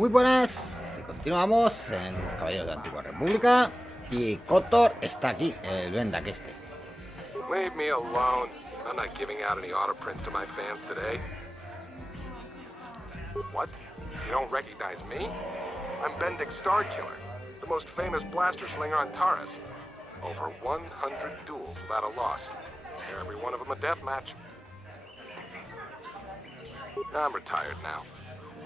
Muy buenas, continuamos en Caballeros de la Antigua República y Kotor está aquí, el Vendak este. Leave me alone. I'm not giving out any auto prints to my fans today. What? You don't recognize me? I'm Bendik Starkiller, the most famous blaster slinger on Taurus. Over 100 duels without a loss. Every one of them a death match. I'm retired now.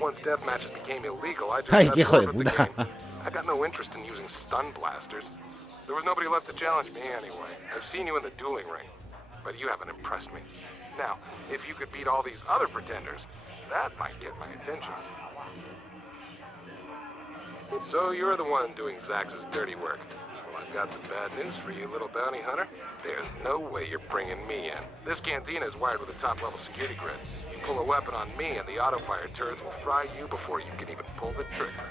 Once death matches became illegal, I just Ay, got qué hijo de bored with the puta. game. I got no interest in using stun blasters. There was nobody left to challenge me anyway. I've seen you in the dueling ring, but you haven't impressed me. Now, if you could beat all these other pretenders, that might get my attention. So you're the one doing Zax's dirty work. Well, I've got some bad news for you, little bounty hunter. There's no way you're bringing me in. This cantina is wired with a top-level security grid. You pull a weapon on me and the auto-fire turrets will fry you before you can even pull the trigger.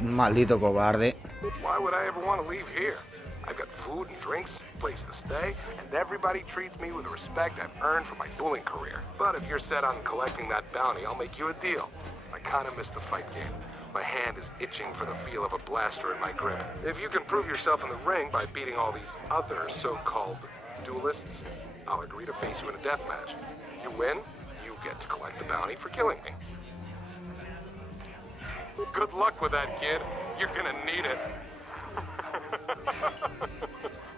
Maldito cobarde. Why would I ever want to leave here? I've got food and drinks, place to stay, and everybody treats me with the respect I've earned from my dueling career. But if you're set on collecting that bounty, I'll make you a deal. I kind of miss the fight game. My hand is itching for the feel of a blaster in my grip. If you can prove yourself in the ring by beating all these other so-called duelists, I'll agree to face you in a death match. You win, you get to collect the bounty for killing me. Good luck with that, kid. You're gonna need it.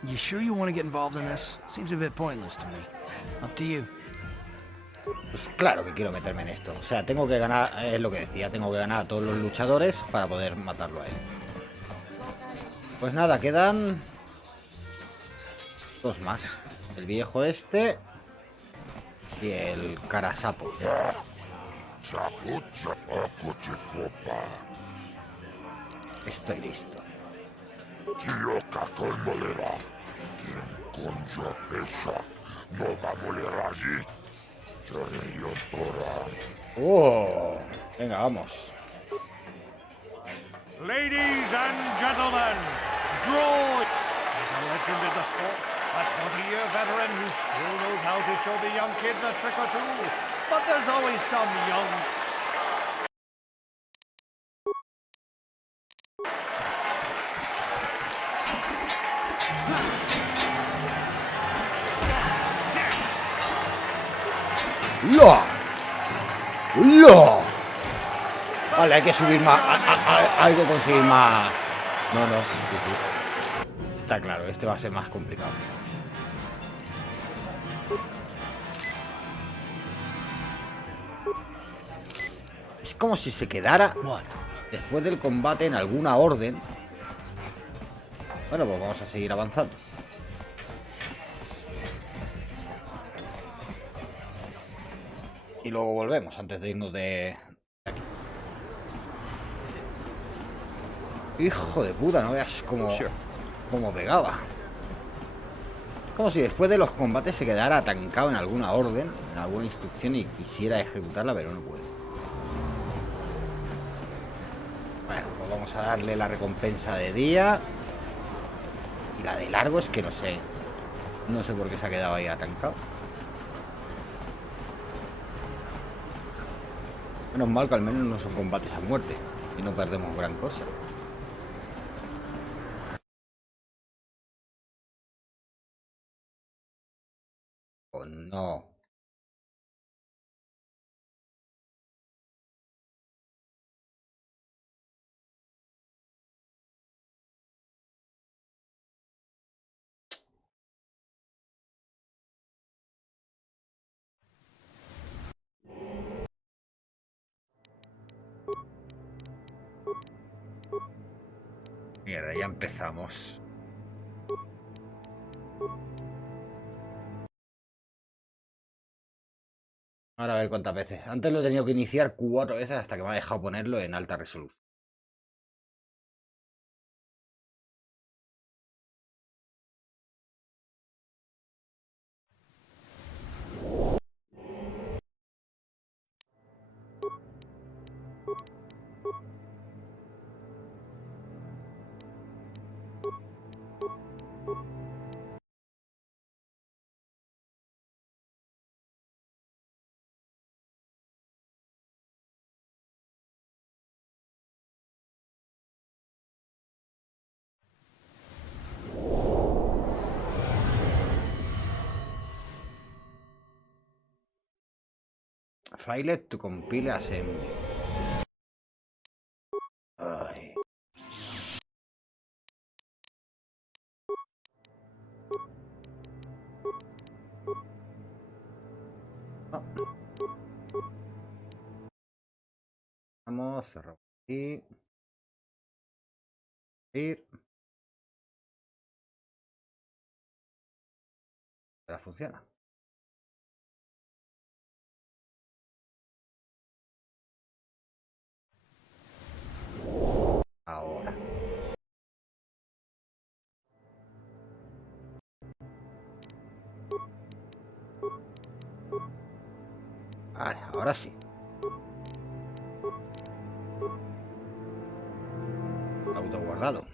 You sure you want to get involved in this? Seems a bit pointless to me. Up to you. Pues claro que quiero meterme en esto. O sea, tengo que ganar, es lo que decía, tengo que ganar a todos los luchadores para poder matarlo a él. Pues nada, quedan dos más. El viejo este y el carasapo. Estoy listo. Oh, venga, vamos. Ladies and gentlemen, draw is a legend in the sport, a 20-year veteran who still knows how to show the young kids a trick or two. But there's always some young... ¡Hola! ¡Hola! Vale, hay que subir más. Hay que conseguir más. No, no. Sí, sí. Está claro, este va a ser más complicado. Es como si se quedara después del combate en alguna orden. Bueno, pues vamos a seguir avanzando. Y luego volvemos antes de irnos de aquí. Hijo de puta, no veas cómo pegaba. Es como si después de los combates se quedara atancado en alguna orden, en alguna instrucción y quisiera ejecutarla, pero no puede. Bueno, pues vamos a darle la recompensa de día. Y la de largo es que no sé. No sé por qué se ha quedado ahí atancado. Menos mal que al menos no son combates a muerte y no perdemos gran cosa. Oh, no. Mierda, ya empezamos. Ahora a ver cuántas veces. Antes lo he tenido que iniciar 4 veces hasta que me ha dejado ponerlo en alta resolución. Failed to compile assembly. Ay. Oh. Vamos, cerramos aquí. Ir. Ya funciona. Ahora. Vale, ahora sí. Auto guardado.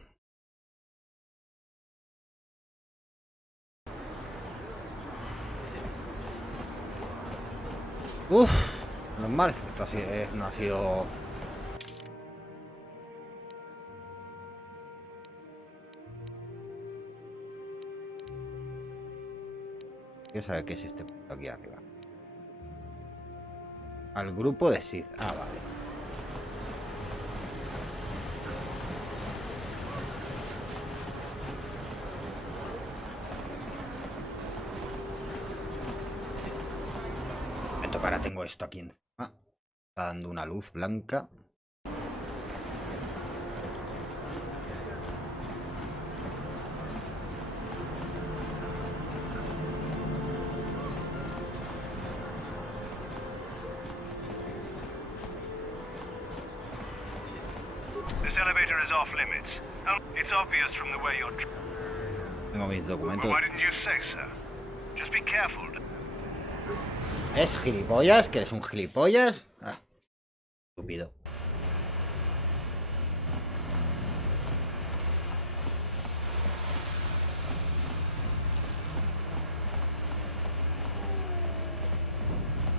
Uf, normal. Esto así no ha sido. Quiero saber qué es este punto aquí arriba. Al grupo de Sith. Ah, vale. Ahora tengo esto aquí encima. Está dando una luz blanca. This elevator is off limits. It's obvious from the way you're. Tengo mis documentos. Well, why didn't you say so? Just be careful. ¿Es gilipollas? ¿Que eres un gilipollas? Ah, estúpido.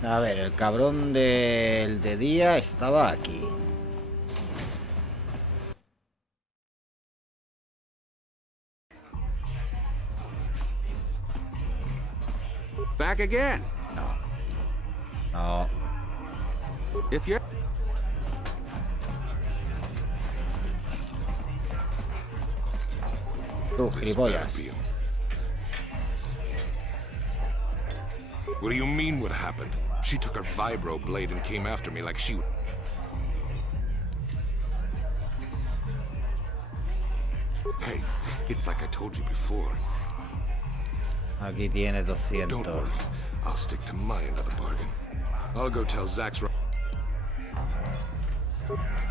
A ver, el cabrón del de día estaba aquí. Back again. No. No. If you're Tú, gilipollas. What do you mean what happened? She took her vibro blade and came after me like she... Hey, it's like I told you before. Aquí tiene Don't 200. worry. I'll stick to my end of the bargain. I'll go tell Zach's...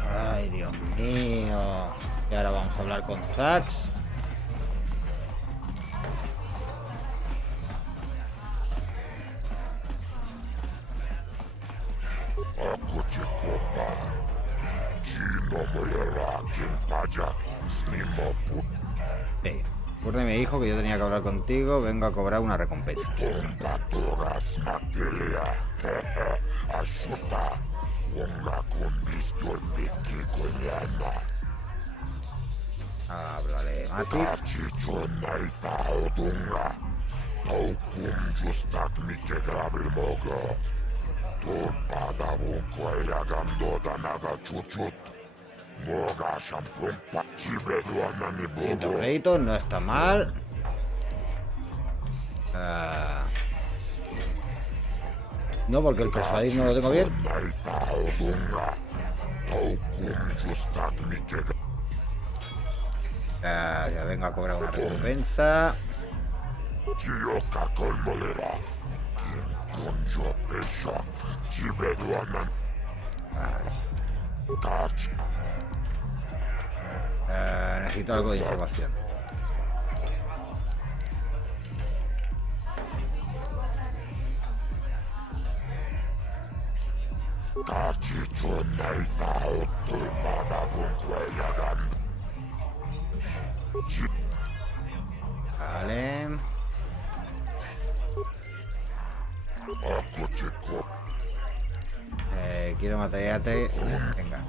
Ay, Dios mío. Y ahora vamos a hablar con Zax. Sí. Ocurre, me dijo que yo tenía que hablar contigo. Vengo a cobrar una recompensa. Háblale, Mati. Siento crédito, no está mal. No, porque el persuadir no lo tengo bien. Ya vengo a cobrar una recompensa. Vale. Necesito algo de información. Vale. Quiero materiate. Venga.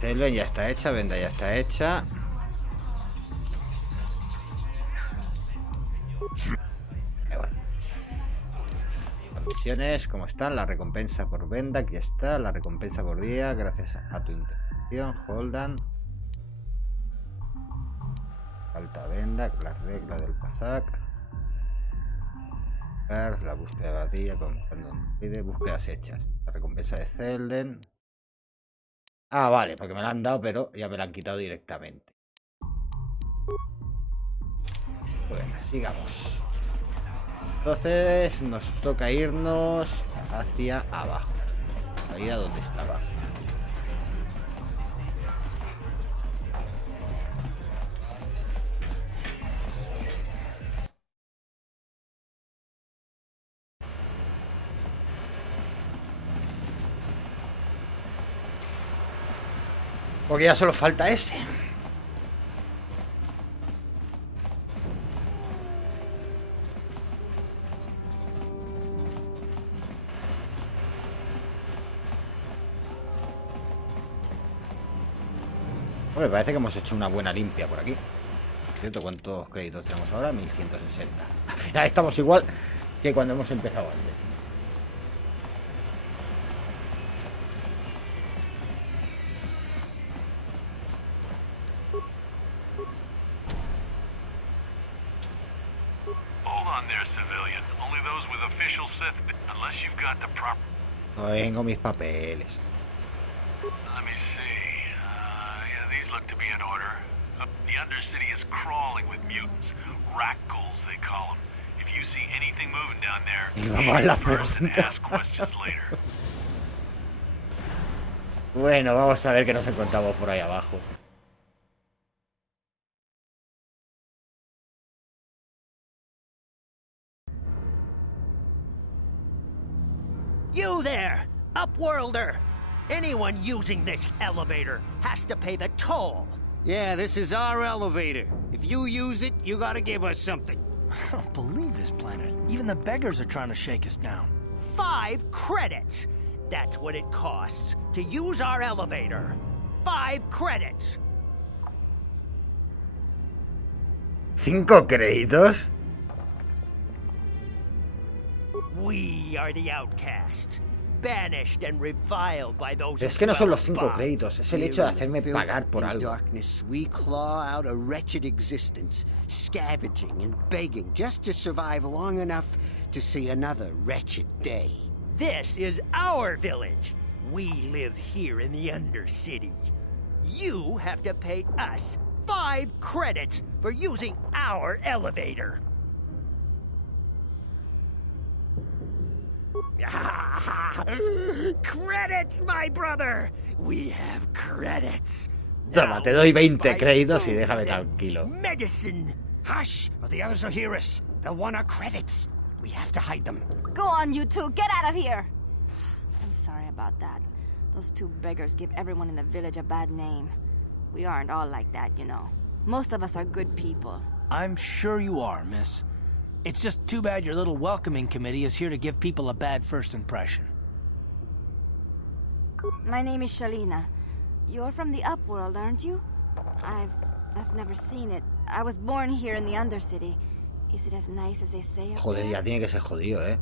Telven ya está hecha, venda ya está hecha. Bueno. Misiones, ¿cómo están? La recompensa por venda, aquí está. La recompensa por día, gracias a tu intervención. Holdan. Falta venda, la regla del pasac. La búsqueda de batalla, búsquedas hechas. La recompensa de Zelden. Ah, vale, porque me la han dado, pero ya me la han quitado directamente. Bueno, sigamos. Entonces nos toca irnos hacia abajo. Ahí a donde estaba. Porque ya solo falta ese. Hombre, parece que hemos hecho una buena limpia por aquí. ¿Cierto? ¿Cuántos créditos tenemos ahora? 1160. Al final estamos igual que cuando hemos empezado antes. No tengo mis papeles. Let me see. Yeah, these look to be in order. The Undercity is crawling with mutants. Rackles, they call them. If you see anything moving down there, Y vamos a la first and pregunta. ask questions later. Bueno, vamos a ver qué nos encontramos por ahí abajo. You there, Upworlder! Anyone using this elevator has to pay the toll. Yeah, this is our elevator. If you use it, you gotta give us something. I don't believe this planet. Even the beggars are trying to shake us down. 5 credits. That's what it costs to use our elevator. 5 credits. 5 créditos. We are the outcasts, banished and reviled by those. Pero es que no son los 5 above. créditos, es el hecho de hacerme pagar por In algo. darkness, we claw out a wretched existence, scavenging and begging just to survive long enough to see another wretched day. This is our village. We live here in the Undercity. You have to pay us 5 credits for using our elevator. Credits, my brother. We have credits. Toma, te doy 20 créditos y déjame tranquilo. Medicine. Hush, or the others will hear us. They'll want our credits. We have to hide them. Go on, you two. Get out of here. I'm sorry about that. Those 2 beggars give everyone in the village a bad name. We aren't all like that, you know. Most of us are good people. I'm sure you are, miss. It's just too bad your little welcoming committee is here to give people a bad first impression. My name is Shalina. You're from the Upworld, aren't you? I've never seen it. I was born here in the Undercity. Is it as nice as they say up Joder, there? ya tiene que ser jodido, ¿eh?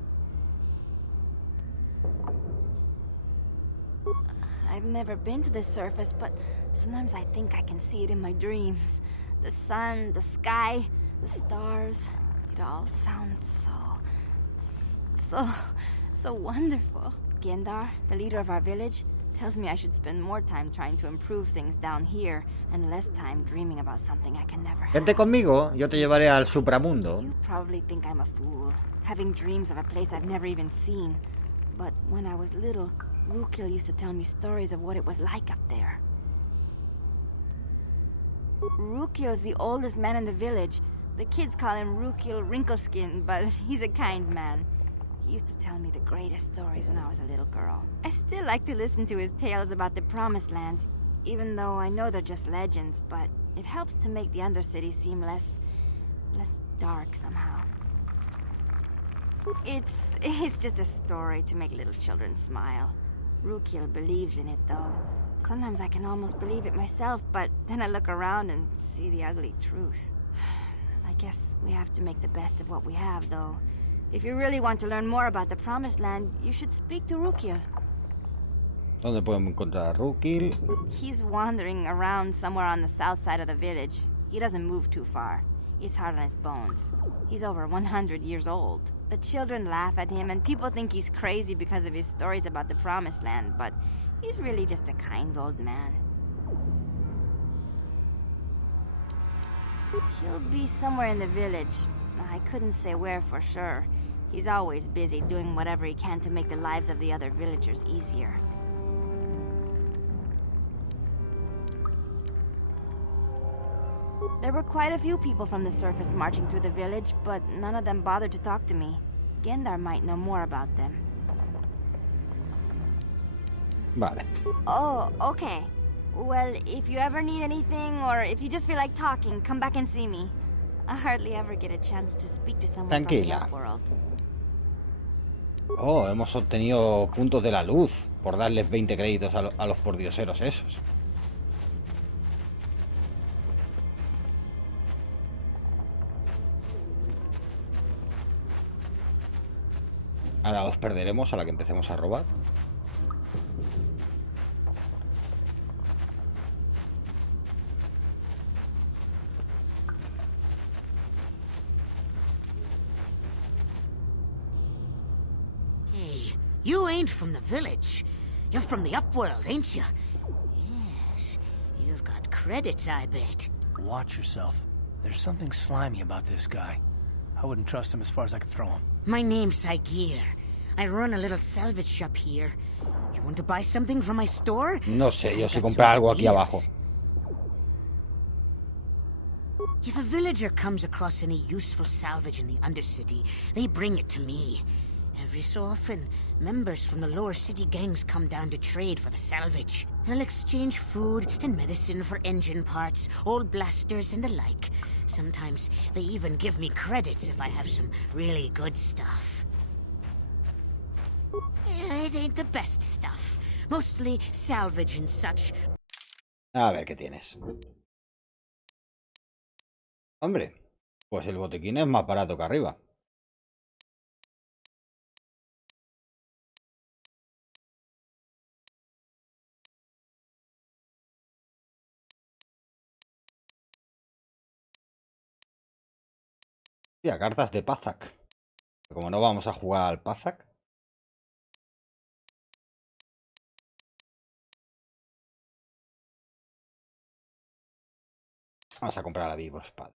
I've never been to the surface, but sometimes I think I can see it in my dreams. The sun, the sky, the stars. It all sounds so wonderful. Gendar, the leader of our village, tells me I should spend more time trying to improve things down here and less time dreaming about something I can never have. Vente conmigo, yo te llevaré al supramundo. You probably think I'm a fool, having dreams of a place I've never even seen. But when I was little, Rukil used to tell me stories of what it was like up there. Rukil's the oldest man in the village. The kids call him Rukil Wrinkleskin, but he's a kind man. He used to tell me the greatest stories when I was a little girl. I still like to listen to his tales about the Promised Land, even though I know they're just legends, but it helps to make the Undercity seem less dark somehow. It's just a story to make little children smile. Rukil believes in it, though. Sometimes I can almost believe it myself, but then I look around and see the ugly truth. I guess we have to make the best of what we have, though. If you really want to learn more about the Promised Land, you should speak to Rukil. ¿Dónde podemos encontrar a Rukil? He's wandering around somewhere on the south side of the village. He doesn't move too far. He's hard on his bones. He's over 100 years old. The children laugh at him, and people think he's crazy because of his stories about the Promised Land, but he's really just a kind old man. He'll be somewhere in the village. I couldn't say where for sure. He's always busy doing whatever he can to make the lives of the other villagers easier. There were quite a few people from the surface marching through the village, but none of them bothered to talk to me. Gendar might know more about them. Vale. Oh, okay. Well, if you ever need anything, or if you just feel like talking, come back and see me. I hardly ever get a chance to speak to someone from the Upworld. Oh, hemos obtenido puntos de la luz por darles 20 créditos a los pordioseros esos. Ahora los perderemos a la que empecemos a robar. Hey, you ain't from the village. You're from the Upworld, ain't you? Yes, you've got credits, I bet. Watch yourself. There's something slimy about this guy. I wouldn't trust him as far as I could throw him. My name's Agir. I run a little salvage shop here. You want to buy something from my store? No sé, yo sé comprar algo aquí abajo. If a villager comes across any useful salvage in the Undercity, they bring it to me. Every so often, members from the lower city gangs come down to trade for the salvage. They'll exchange food and medicine for engine parts, old blasters and the like. Sometimes they even give me credits if I have some really good stuff. It ain't the best stuff. Mostly salvage and such. A ver qué tienes. Hombre, pues el botiquín es más barato que arriba. Sí, a cartas de Pazak. Como no vamos a jugar al Pazak. Vamos a comprar la Vivo Espada.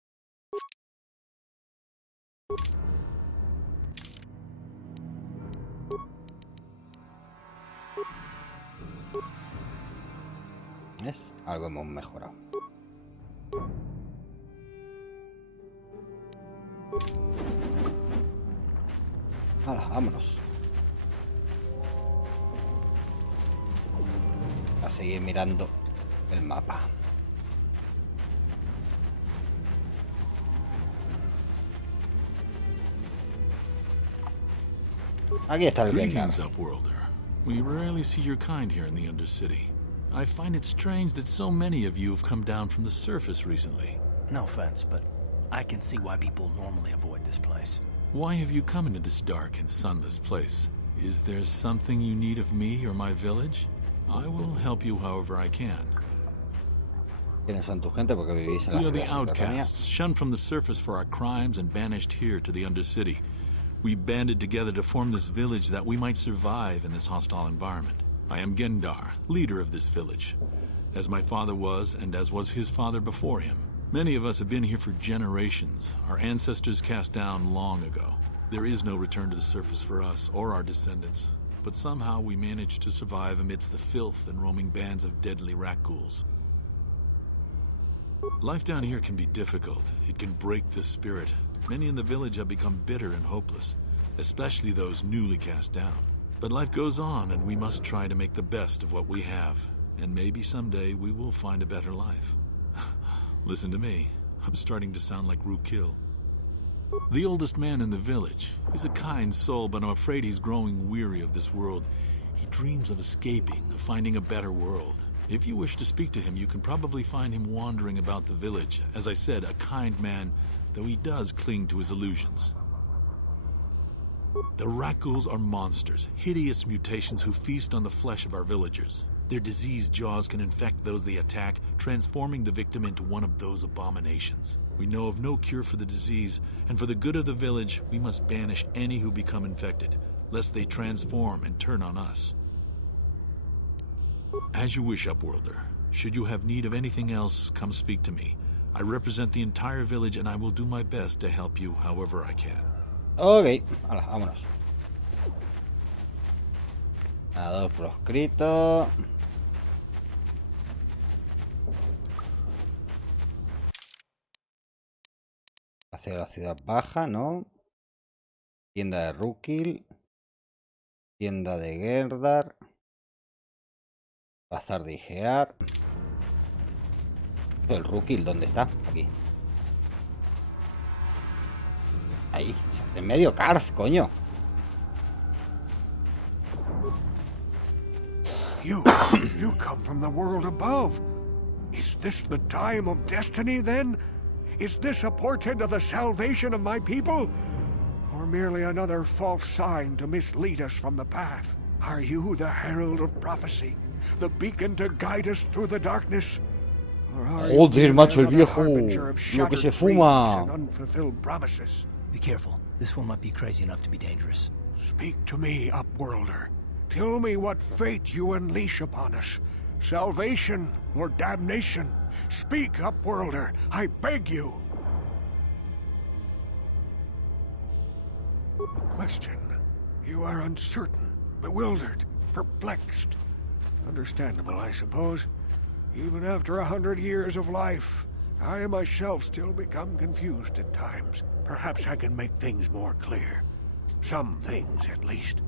¿Ves? Algo hemos mejorado. Hala, vámonos. A seguir mirando el mapa. Aquí está el Greetings, Upworlder. We rarely see your kind here in the Undercity. I find it strange that so many of you have come down from the surface recently. No offense, but I can see why people normally avoid this place. Why have you come into this dark and sunless place? Is there something you need of me or my village? I will help you however I can. ¿Quiénes son tu gente? Porque vivís en la We are the ciudad subterránea. outcasts, shunned from the surface for our crimes and banished here to the Undercity. We banded together to form this village that we might survive in this hostile environment. I am Gendar, leader of this village, as my father was and as was his father before him. Many of us have been here for generations, our ancestors cast down long ago. There is no return to the surface for us or our descendants, but somehow we managed to survive amidst the filth and roaming bands of deadly rat ghouls. Life down here can be difficult. It can break the spirit. Many in the village have become bitter and hopeless, especially those newly cast down. But life goes on, and we must try to make the best of what we have. And maybe someday we will find a better life. Listen to me. I'm starting to sound like Rukil. The oldest man in the village. He's a kind soul, but I'm afraid he's growing weary of this world. He dreams of escaping, of finding a better world. If you wish to speak to him, you can probably find him wandering about the village. As I said, a kind man, though he does cling to his illusions. The Rakghouls are monsters, hideous mutations who feast on the flesh of our villagers. Their diseased jaws can infect those they attack, transforming the victim into one of those abominations. We know of no cure for the disease, and for the good of the village, we must banish any who become infected, lest they transform and turn on us. As you wish, Upworlder. Should you have need of anything else, come speak to me. I represent the entire village and I will do my best to help you however I can. Ok, hala, vámonos. Nada proscrito. Hacia la ciudad baja, ¿no? Tienda de Rukil. Tienda de Gerdar. Bazar de Igear. El Rukil, ¿dónde está? Aquí. Ahí, en medio Karth, coño. You come from the world above. Is this the time of destiny, then? Is this a portent of the salvation of my people? Or merely another false sign to mislead us from the path? Are you the herald of prophecy? The beacon to guide us through the darkness? Joder, macho, el viejo. Lo que se fuma. Be careful. This one might be crazy enough to be dangerous. Speak to me, Upworlder. Tell me what fate you unleash upon us. Salvation or damnation? Speak, Upworlder. I beg you. A question. You are uncertain, bewildered, perplexed. Understandable, I suppose. Even after 100 years of life, I myself still become confused at times. Perhaps I can make things more clear. Some things, at least.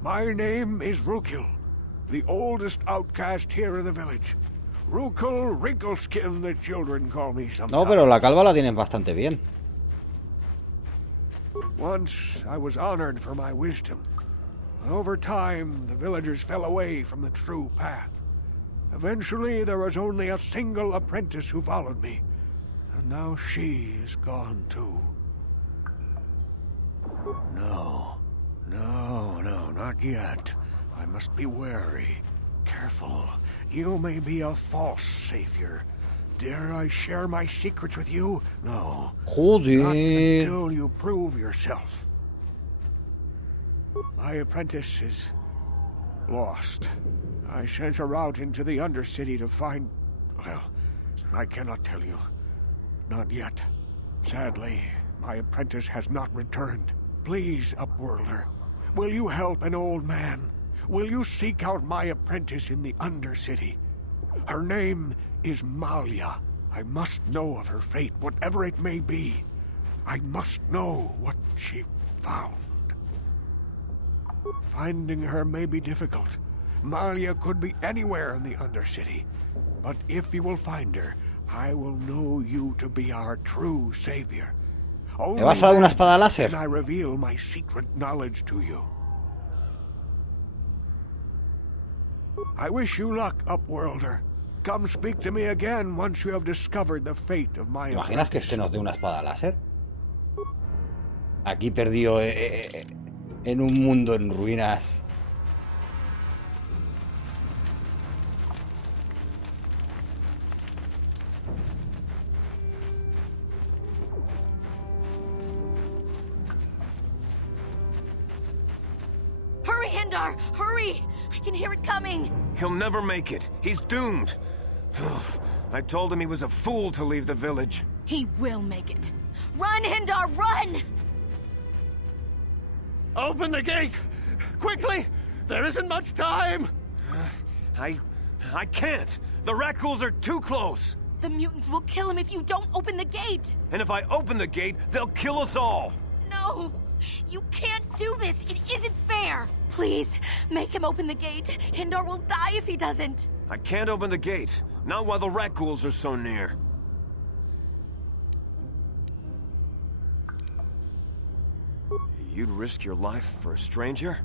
My name is Rukil, the oldest outcast here in the village. Rukil Wrinkleskin, the children call me sometimes. No, pero la calva la tienes bastante bien. Once I was honored for my wisdom. Over time, the villagers fell away from the true path. Eventually, there was only a single apprentice who followed me. And now she is gone too. No, not yet. I must be wary. Careful. You may be a false savior. Dare I share my secrets with you? No. Joder. Not until you prove yourself. My apprentice is lost. I sent her out into the Undercity to find... Well, I cannot tell you. Not yet. Sadly, my apprentice has not returned. Please, Upworlder, will you help an old man? Will you seek out my apprentice in the Undercity? Her name is Malia. I must know of her fate, whatever it may be. I must know what she found. Finding her may be difficult. Malia could be anywhere in the Undercity. But if you will find her, I will know you to be our true savior. ¿Me vas a dar una espada láser? Only I reveal my secret knowledge to you. I wish you luck, Upworlder. Come speak to me again once you have discovered the fate of my... ¿Te imaginas que este nos dé una espada láser? Aquí perdido en un mundo en ruinas. Hurry, Hindar! Hurry! I can hear it coming! He'll never make it. He's doomed. I told him he was a fool to leave the village. He will make it. Run, Hindar, run! Open the gate! Quickly! There isn't much time! I can't. The Rakghouls are too close. The mutants will kill him if you don't open the gate! And if I open the gate, they'll kill us all. No! You can't do this! It isn't fair! Please, make him open the gate. Hindar will die if he doesn't. I can't open the gate. Not while the Rakghouls are so near. You'd risk your life for a stranger?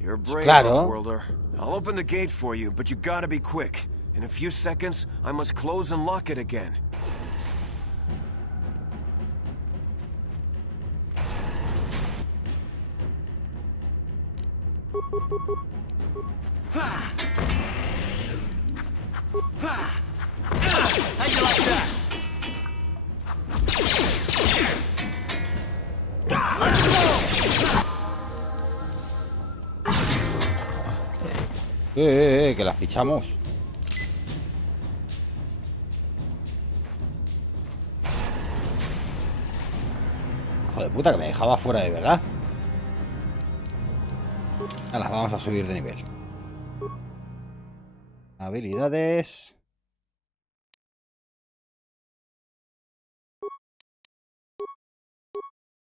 You're brave, Claro. Worlder. I'll open the gate for you, but you gotta be quick. In a few seconds, I must close and lock it again. How'd you like that? Que las pichamos. Hijo de puta, que me dejaba fuera de verdad. Ahora vamos a subir de nivel. Habilidades.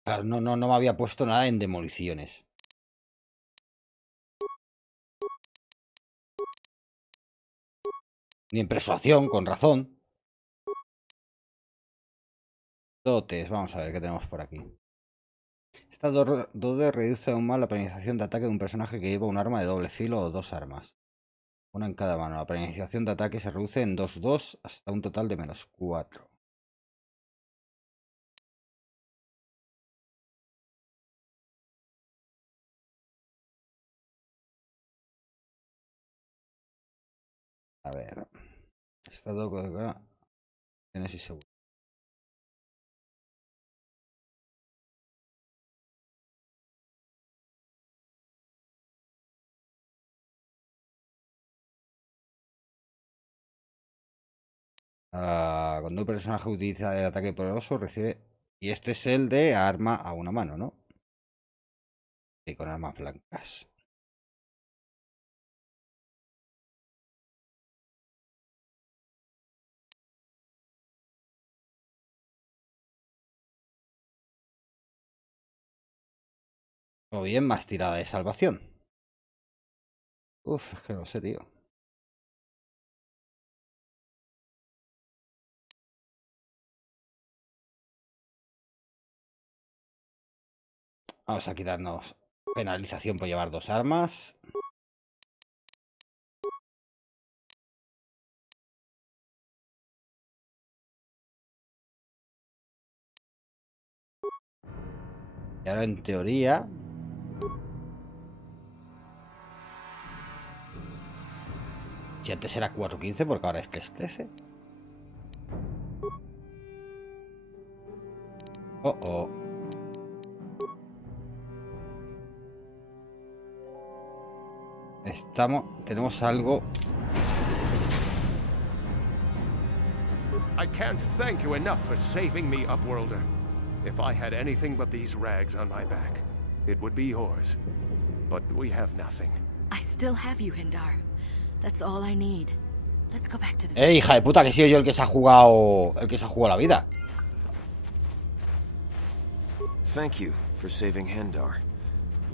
Claro, no me había puesto nada en demoliciones. Ni en persuasión, con razón. Dotes, vamos a ver qué tenemos por aquí. Esta dote reduce aún más la penalización de ataque de un personaje que lleva un arma de doble filo o dos armas. Una en cada mano. La penalización de ataque se reduce en 2-2 hasta un total de -4. A ver. Está todo acá. Tienes y seguro. Cuando un personaje utiliza el ataque poderoso recibe. Y este es el de arma a una mano, ¿no? Y con armas blancas. O bien más tirada de salvación. Uf, es que no sé, tío. Vamos a quitarnos penalización por llevar dos armas. Y ahora en teoría... Si antes era 4-15, porque ahora es 3-13. Oh. Tenemos algo. I can't thank you enough for saving me, Upworlder. If I had anything but these rags on my back, it would be yours. But we have nothing. I still have you, Hindar. That's all I need. Let's go back to the... Hija de puta, que he sido yo el que se ha jugado la vida. Thank you for saving Hindar.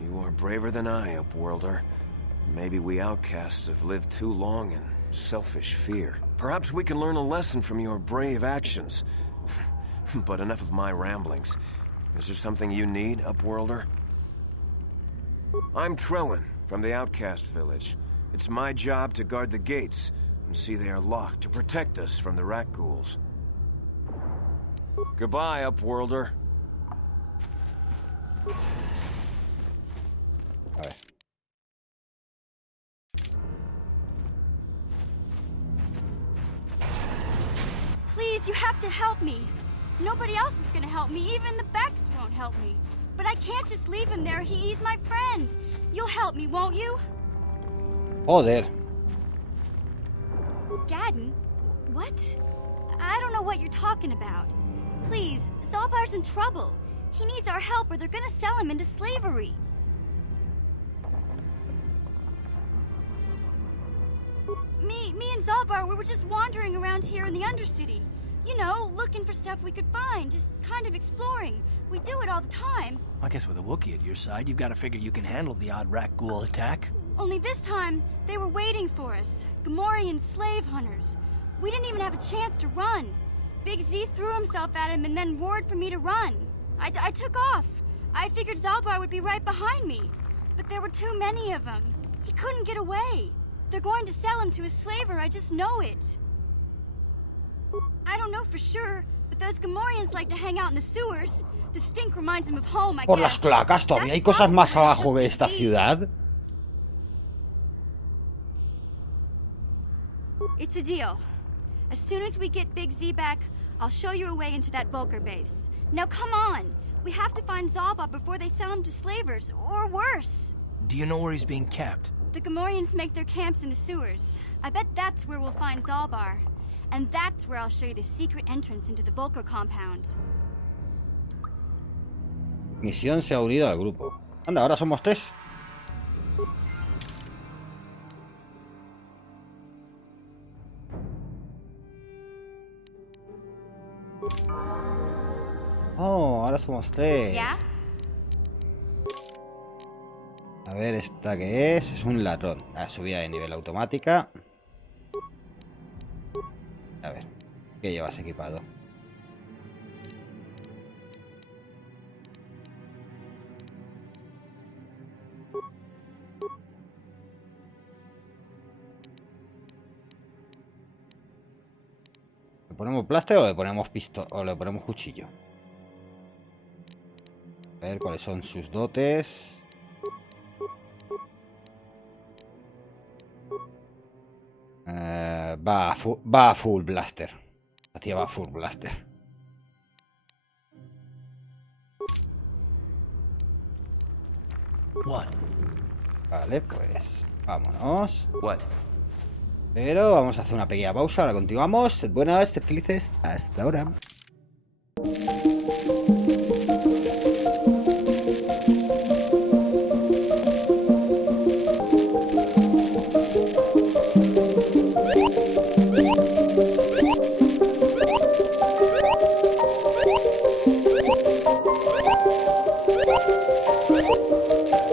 You are braver than I, Upworlder. Maybe we outcasts have lived too long in selfish fear. Perhaps we can learn a lesson from your brave actions. But enough of my ramblings. Is there something you need, Upworlder? I'm Trellin, from the Outcast Village. It's my job to guard the gates and see they are locked to protect us from the rat ghouls. Goodbye, Upworlder. A ver. Please, you have to help me. Nobody else is gonna help me. Even the Becks won't help me. But I can't just leave him there. He's my friend. You'll help me, won't you? Joder. Gadden? What? I don't know what you're talking about. Please, Zalbar's in trouble. He needs our help or they're gonna sell him into slavery. Me and Zalbar, we were just wandering around here in the Undercity. You know, looking for stuff we could find, just kind of exploring. We do it all the time. I guess with a Wookiee at your side, you've got to figure you can handle the odd rat ghoul attack. Only this time, they were waiting for us. Gamorrean slave hunters. We didn't even have a chance to run. Big Z threw himself at him and then roared for me to run. I took off. I figured Zalbar would be right behind me. But there were too many of them. He couldn't get away. They're going to sell him to a slaver, I just know it. I don't know for sure, but those Gamorreans like to hang out in the sewers. The stink reminds them of home, I guess. Por las cloacas, todavía hay cosas más abajo de esta ciudad. It's a deal. As soon as we get Big Z back, I'll show you a way into that Vulcar base. Now come on! We have to find Zalba before they sell him to slavers, or worse. Do you know where he's being kept? The Gamorreans make their camps in the sewers. I bet that's where we'll find Zalbar. And that's where I'll show you the secret entrance into the Vulcar compound. Misión se ha unido al grupo. Anda, ahora somos 3. Oh, ahora somos 3. ¿Ya? A ver, ¿esta qué es? Es un ladrón. Subida de nivel automática. A ver, ¿qué llevas equipado? ¿Le ponemos pláster o le ponemos pistola o le ponemos cuchillo? A ver cuáles son sus dotes. Va a full blaster. Hacia va a full blaster. Vale, pues vámonos. Pero vamos a hacer una pequeña pausa. Ahora continuamos. Sed buenas, sed felices. Hasta ahora.